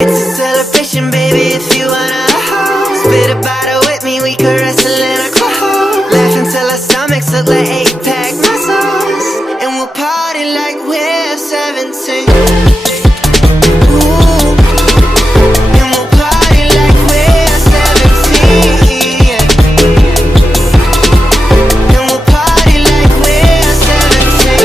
It's a celebration, baby, if you wanna spit a bottle with me, we could wrestle in a club. Laugh until our stomachs look like 8-pack muscles, and we'll party like we're 17. Ooh, and we'll party like we're 17, yeah. And we'll party like we're 17.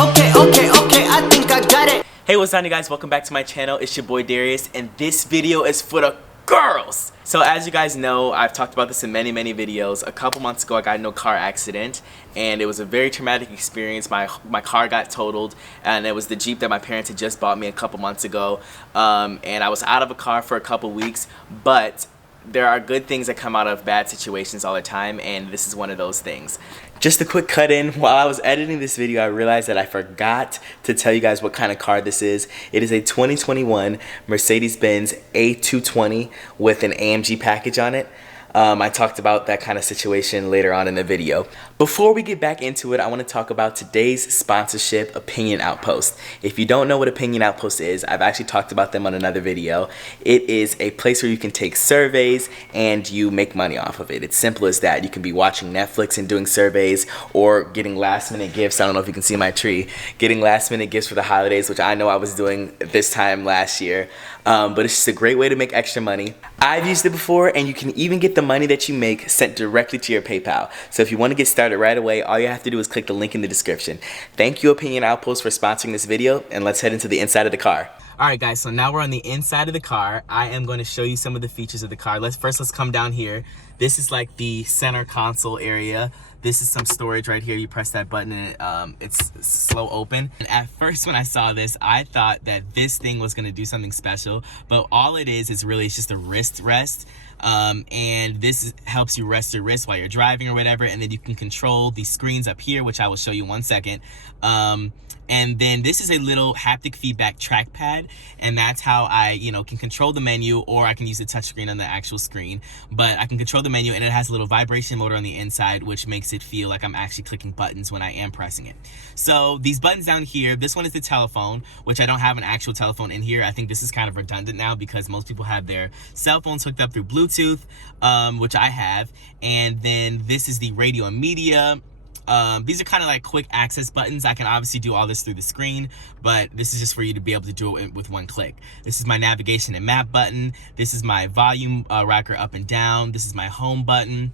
Okay, I think I got it. Hey, what's on, you guys? Welcome back to my channel. It's your boy Darius, and this video is for the girls. So as you guys know, I've talked about this in many videos. A couple months ago, I got in a car accident, and it was a very traumatic experience. My car got totaled, and it was the Jeep that my parents had just bought me a couple months ago. And I was out of a car for a couple weeks, but there are good things that come out of bad situations all the time, and this is one of those things. Just a quick cut in, while I was editing this video, I realized that I forgot to tell you guys what kind of car this is. It is a 2021 Mercedes-Benz A220 with an AMG package on it. I talked about that kind of situation later on in the video. Before we get back into it, I want to talk about today's sponsorship, Opinion Outpost. If you don't know what Opinion Outpost is, I've actually talked about them on another video. It is a place where you can take surveys and you make money off of it. It's simple as that. You can be watching Netflix and doing surveys, or getting last minute gifts. I don't know if you can see my tree. Getting last minute gifts for the holidays, which I know I was doing this time last year. But it's just a great way to make extra money. I've used it before, and you can even get the money that you make sent directly to your PayPal. So if you want to get started right away, all you have to do is click the link in the description. Thank you, Opinion Outpost, for sponsoring this video, and let's head into the inside of the car. Alright guys, so now we're on the inside of the car. I am going to show you some of the features of the car. Let's come down here. This is like the center console area. This is some storage right here. You press that button and it's slow open. And at first when I saw this, I thought that this thing was gonna do something special, but all it is really it's just a wrist rest. And this helps you rest your wrist while you're driving or whatever, and then you can control the screens up here, which I will show you in 1 second. And then this is a little haptic feedback trackpad, and that's how I, can control the menu, or I can use the touchscreen on the actual screen. But I can control the menu, and it has a little vibration motor on the inside, which makes it feel like I'm actually clicking buttons when I am pressing it. So these buttons down here, this one is the telephone, which I don't have an actual telephone in here. I think this is kind of redundant now because most people have their cell phones hooked up through Bluetooth, which I have. And then this is the radio and media. These are kind of like quick access buttons. I can obviously do all this through the screen, but this is just for you to be able to do it with one click. This is my navigation and map button. This is my volume rocker up and down. This is my home button.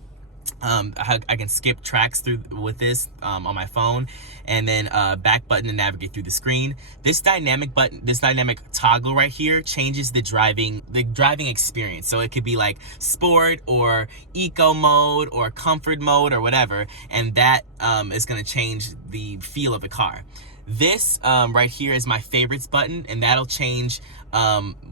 I can skip tracks through with this on my phone, and then back button to navigate through the screen. This dynamic button, this dynamic toggle right here, changes the driving experience. So it could be like sport or eco mode or comfort mode or whatever, and that is going to change the feel of the car. This right here is my favorites button, and that'll change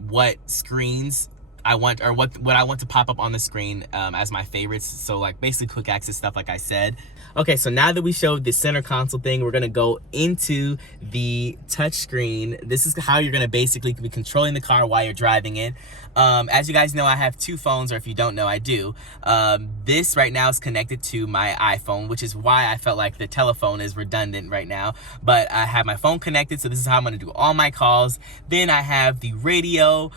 what screens I want, or what I want to pop up on the screen as my favorites. So like basically quick access stuff, like I said. Okay, so now that we showed the center console thing, we're gonna go into the touch screen. This is how you're gonna basically be controlling the car while you're driving it. As you guys know, I have two phones, or if you don't know, I do. This right now is connected to my iPhone, which is why I felt like the telephone is redundant right now. But I have my phone connected, so this is how I'm gonna do all my calls. Then I have the radio,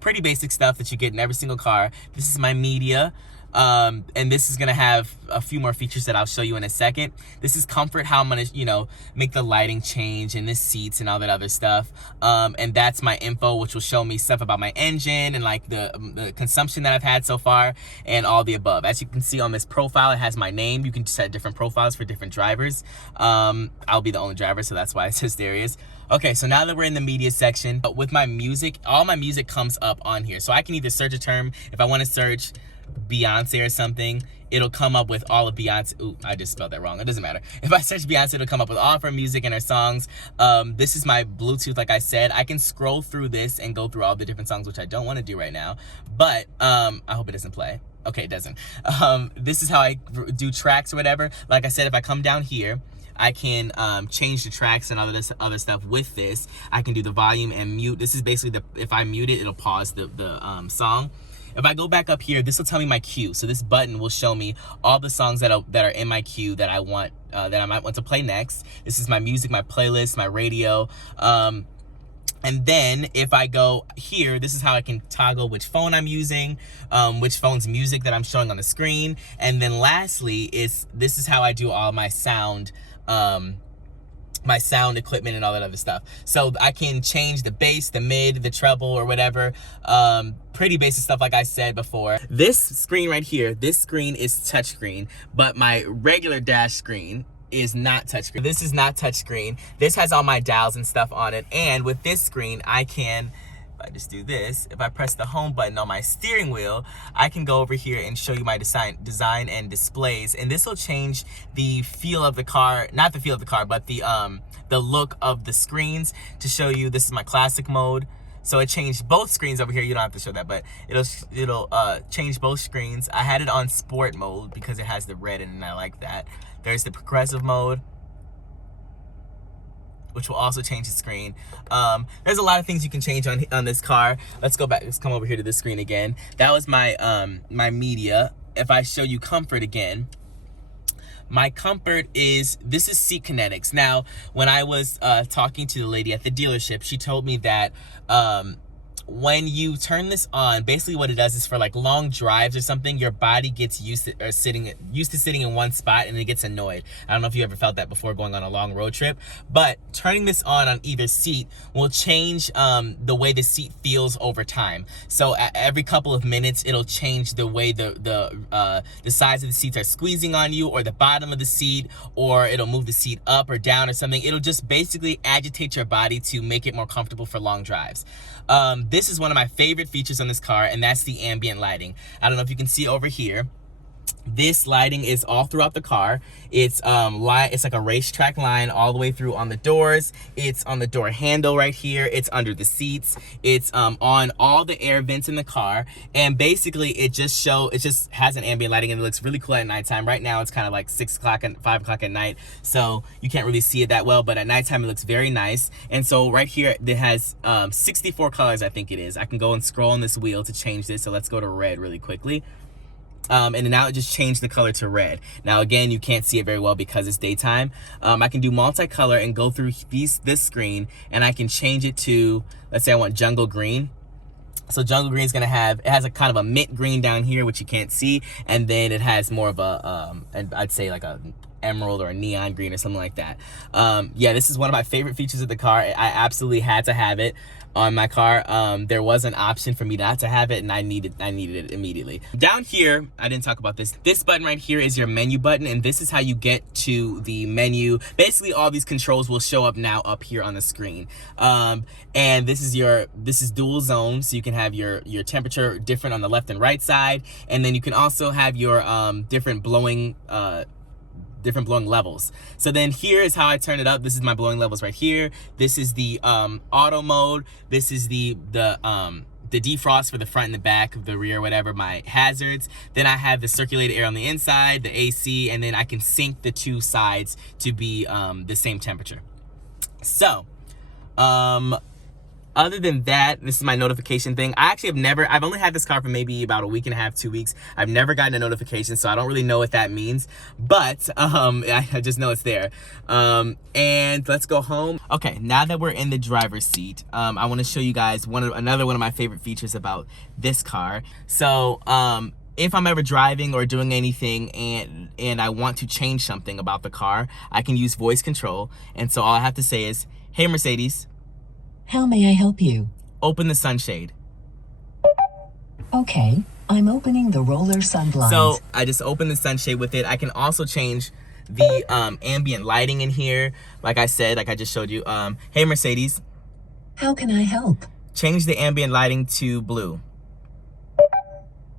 pretty basic stuff that you get in every single car. This is my media. And this is gonna have a few more features that I'll show you in a second. This is comfort, how I'm gonna, make the lighting change, and the seats and all that other stuff. And that's my info, which will show me stuff about my engine and like the consumption that I've had so far and all the above. As you can see on this profile, it has my name. You can set different profiles for different drivers. I'll be the only driver, so that's why it says Darius. Okay, so now that we're in the media section, with my music, all my music comes up on here. So I can either search a term. If I want to search Beyonce or something, it'll come up with all of Beyonce. Ooh, I just spelled that wrong. It doesn't matter. If I search Beyonce, it'll come up with all of her music and her songs. This is my Bluetooth, like I said. I can scroll through this and go through all the different songs, which I don't want to do right now. But I hope it doesn't play. Okay, it doesn't. This is how I do tracks or whatever. Like I said, if I come down here, I can change the tracks and all of this other stuff with this. I can do the volume and mute. This is basically if I mute it, it'll pause the song. If I go back up here, this will tell me my queue. So this button will show me all the songs that are in my queue that I want, that I might want to play next. This is my music, my playlist, my radio. And then if I go here, this is how I can toggle which phone I'm using, which phone's music that I'm showing on the screen. And then lastly this is how I do all my sound equipment and all that other stuff. So I can change the bass, the mid, the treble, or whatever. Pretty basic stuff like I said before. This screen right here, this screen is touchscreen, but my regular dash screen is not touchscreen. This is not touchscreen. This has all my dials and stuff on it. And with this screen, I can, if I just do this, if I press the home button on my steering wheel, I can go over here and show you my design and displays. And this will change the feel of the car, not the feel of the car, but the look of the screens to show you this is my classic mode. So it changed both screens over here. You don't have to show that, but it'll change both screens. I had it on sport mode because it has the red in it and I like that. There's the progressive mode, which will also change the screen. There's a lot of things you can change on this car. Let's go back. Let's come over here to this screen again. That was my my media. If I show you comfort again, my comfort is, this is seat kinetics. Now, when I was talking to the lady at the dealership, she told me that when you turn this on, basically what it does is for like long drives or something, your body gets used to sitting in one spot and it gets annoyed. I don't know if you ever felt that before going on a long road trip, but turning this on either seat will change the way the seat feels over time. So at every couple of minutes, it'll change the way the sides of the seats are squeezing on you, or the bottom of the seat, or it'll move the seat up or down or something. It'll just basically agitate your body to make it more comfortable for long drives. This is one of my favorite features on this car, and that's the ambient lighting. I don't know if you can see over here. This lighting is all throughout the car. It's like a racetrack line all the way through on the doors. It's on the door handle right here. It's under the seats. It's on all the air vents in the car. And basically it just has an ambient lighting, and it looks really cool at nighttime. Right now it's kind of like 6 o'clock and 5 o'clock at night, so you can't really see it that well, but at nighttime it looks very nice. And so right here it has 64 colors, I think it is. I can go and scroll on this wheel to change this. So let's go to red really quickly. And now it just changed the color to red. Now again, you can't see it very well because it's daytime. I can do multicolor and go through this screen, and I can change it to, let's say I want jungle green. So jungle green is gonna it has a kind of a mint green down here, which you can't see, and then it has more of a, I'd say like a emerald or a neon green or something like that. Yeah, this is one of my favorite features of the car. I absolutely had to have it on my car. There was an option for me not to have it, and I needed it immediately. Down here, I didn't talk about this. This button right here is your menu button, and this is how you get to the menu. Basically, all these controls will show up now up here on the screen. And this is dual zone, so you can have your temperature different on the left and right side, and then you can also have your different blowing levels. So then here is how I turn it up. This is my blowing levels right here. This is the auto mode. This is the defrost for the front and the back, the rear, whatever, my hazards. Then I have the circulated air on the inside, the AC, and then I can sync the two sides to be the same temperature. So other than that, this is my notification thing. I've only had this car for maybe about a week and a half, 2 weeks. I've never gotten a notification, so I don't really know what that means, but I just know it's there. And let's go home. Okay, now that we're in the driver's seat, I want to show you guys another one of my favorite features about this car. So if I'm ever driving or doing anything and I want to change something about the car, I can use voice control. And so all I have to say is, "Hey Mercedes, how may I help you?" "Open the sunshade." Okay, I'm opening the roller sun blinds. So I just open the sunshade with it. I can also change the ambient lighting in here. Like I said, like I just showed you. "Hey Mercedes, how can I help?" "Change the ambient lighting to blue."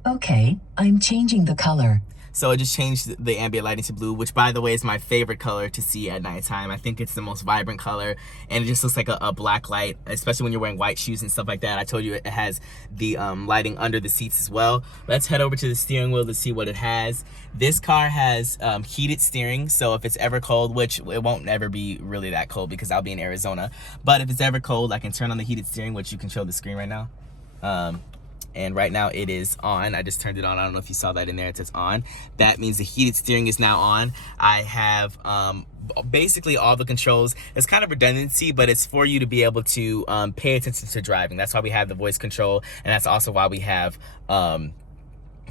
Okay, I'm changing the color. So it just changed the ambient lighting to blue, which by the way is my favorite color to see at nighttime. I think it's the most vibrant color, and it just looks like a black light, especially when you're wearing white shoes and stuff like that. I told you it has the lighting under the seats as well. Let's head over to the steering wheel to see what it has. This car has heated steering, so if it's ever cold, which it won't ever be really that cold because I'll be in Arizona, but if it's ever cold, I can turn on the heated steering, which you can show the screen right now. and right now it is on. I just turned it on. I don't know if you saw that in there. It says on. That means the heated steering is now on. I have basically all the controls. It's kind of redundancy, but it's for you to be able to pay attention to driving. That's why we have the voice control, and that's also why we have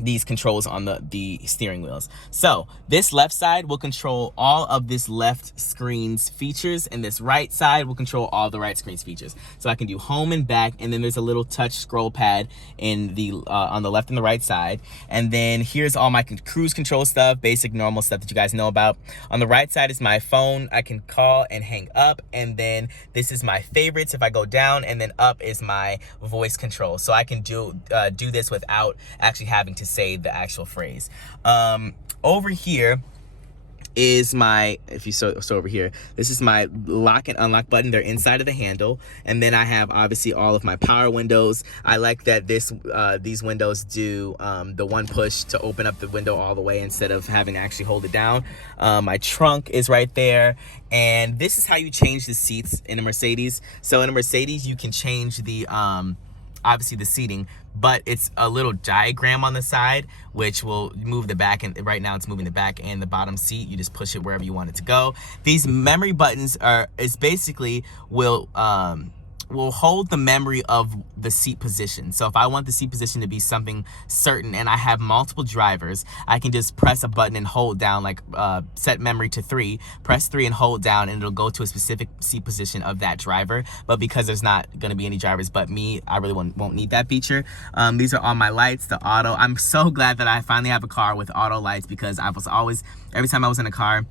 these controls on the steering wheels. So this left side will control all of this left screen's features, and this right side will control all the right screen's features. So I can do home and back, and then there's a little touch scroll pad in the on the left and the right side. And then here's all my cruise control stuff, basic normal stuff that you guys know about. On the right side is my phone. I can call and hang up, and then this is my favorites if I go down, and then up is my voice control. So I can do this without actually having to say the actual phrase. Over here is my, if you so over here, this is my lock and unlock button. They're inside of the handle. And then I have obviously all of my power windows. I like that these windows do the one push to open up the window all the way instead of having to actually hold it down. My trunk is right there. And this is how you change the seats in a Mercedes. So in a Mercedes, you can change the obviously the seating, but it's a little diagram on the side which will move the back, and right now it's moving the back and the bottom seat. You just push it wherever you want it to go. These memory buttons is basically will hold the memory of the seat position. So if I want the seat position to be something certain and I have multiple drivers, I can just press a button and hold down, like set memory to 3, press 3 and hold down, and it'll go to a specific seat position of that driver. But because there's not gonna be any drivers but me, I really won't need that feature. These are all my lights, the auto. I'm so glad that I finally have a car with auto lights, because I was always, every time I was in a car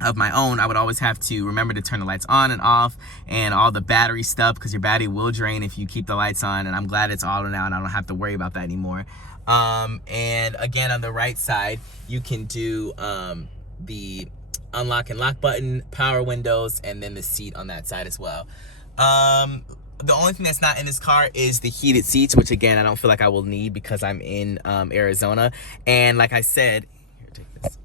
of my own, I would always have to remember to turn the lights on and off and all the battery stuff, because your battery will drain if you keep the lights on. And I'm glad it's auto now and I don't have to worry about that anymore. And again, on the right side, you can do the unlock and lock button, power windows, and then the seat on that side as well. The only thing that's not in this car is the heated seats, which again, I don't feel like I will need because I'm in Arizona. And like I said, here, take this.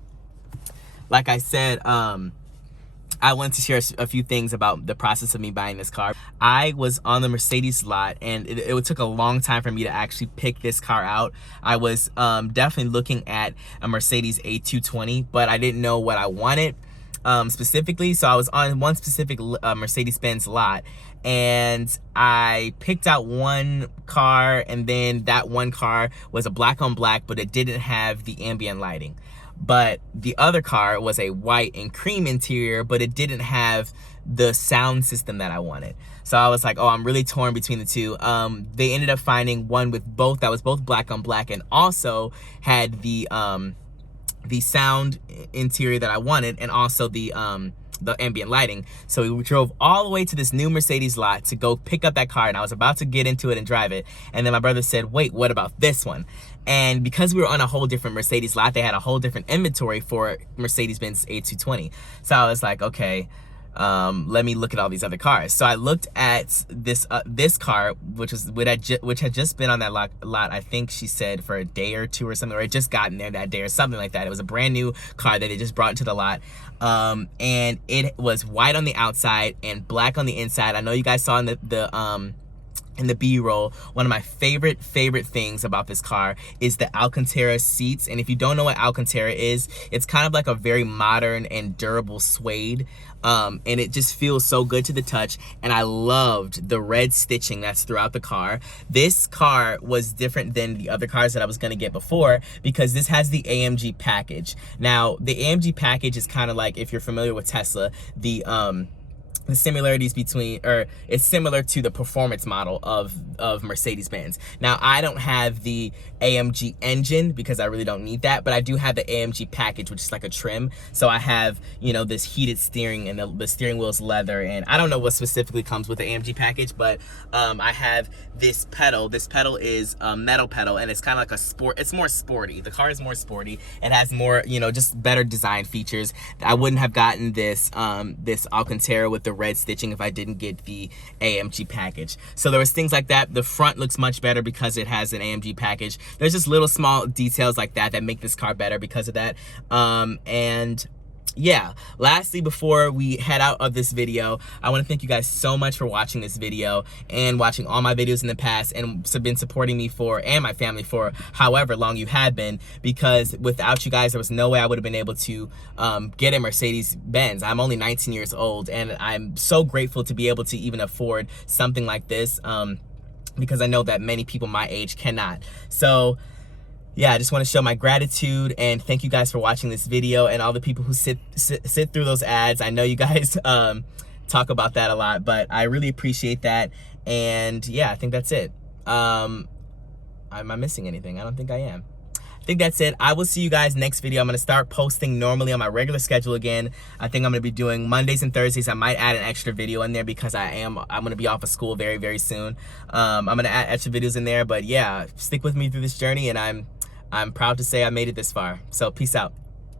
Like I said, I wanted to share a few things about the process of me buying this car. I was on the Mercedes lot, and it took a long time for me to actually pick this car out. I was definitely looking at a Mercedes A220, but I didn't know what I wanted specifically. So I was on one specific Mercedes-Benz lot, and I picked out one car, and then that one car was a black on black, but it didn't have the ambient lighting. But the other car was a white and cream interior, but it didn't have the sound system that I wanted. So I was like, oh, I'm really torn between the two. They ended up finding one with both, that was both black on black, and also had the sound interior that I wanted, and also the ambient lighting. So we drove all the way to this new Mercedes lot to go pick up that car, and I was about to get into it and drive it. And then my brother said, wait, what about this one? And because we were on a whole different Mercedes lot, they had a whole different inventory for Mercedes-Benz A220. So I was like, okay, let me look at all these other cars. So I looked at this car, which had just been on that lot, I think she said for a day or two or something, or it just gotten there that day or something like that. It was a brand new car that they just brought into the lot. And it was white on the outside and black on the inside. I know you guys saw in the B-roll, one of my favorite things about this car is the Alcantara seats. And if you don't know what Alcantara is, it's kind of like a very modern and durable suede. And it just feels so good to the touch. And I loved the red stitching that's throughout the car. This car was different than the other cars that I was gonna get before, because this has the AMG package. Now, the AMG package is kind of like, if you're familiar with Tesla, the similarities between, or it's similar to the performance model of Mercedes-Benz. Now, I don't have the AMG engine because I really don't need that, but I do have the AMG package, which is like a trim. So I have, you know, this heated steering, and the steering wheel's leather, and I don't know what specifically comes with the AMG package, but I have this pedal. This pedal is a metal pedal, and it's kind of like a sport. It's more sporty. The car is more sporty. It has more, you know, just better design features. I wouldn't have gotten this this Alcantara with the red stitching if I didn't get the AMG package. So there was things like that. The front looks much better because it has an AMG package. There's just little small details like that that make this car better because of that. And yeah, lastly, before we head out of this video, I want to thank you guys so much for watching this video and watching all my videos in the past and been supporting me and my family for however long you have been, because without you guys, there was no way I would have been able to get a Mercedes-Benz. I'm only 19 years old, and I'm so grateful to be able to even afford something like this, because I know that many people my age cannot. So yeah, I just want to show my gratitude and thank you guys for watching this video, and all the people who sit through those ads. I know you guys talk about that a lot, but I really appreciate that. And yeah, I think that's it. Am I missing anything? I don't think I am. I think that's it. I will see you guys next video. I'm going to start posting normally on my regular schedule again. I think I'm going to be doing Mondays and Thursdays. I might add an extra video in there because I'm going to be off of school very, very soon. I'm going to add extra videos in there, but yeah, stick with me through this journey, and I'm proud to say I made it this far. So peace out.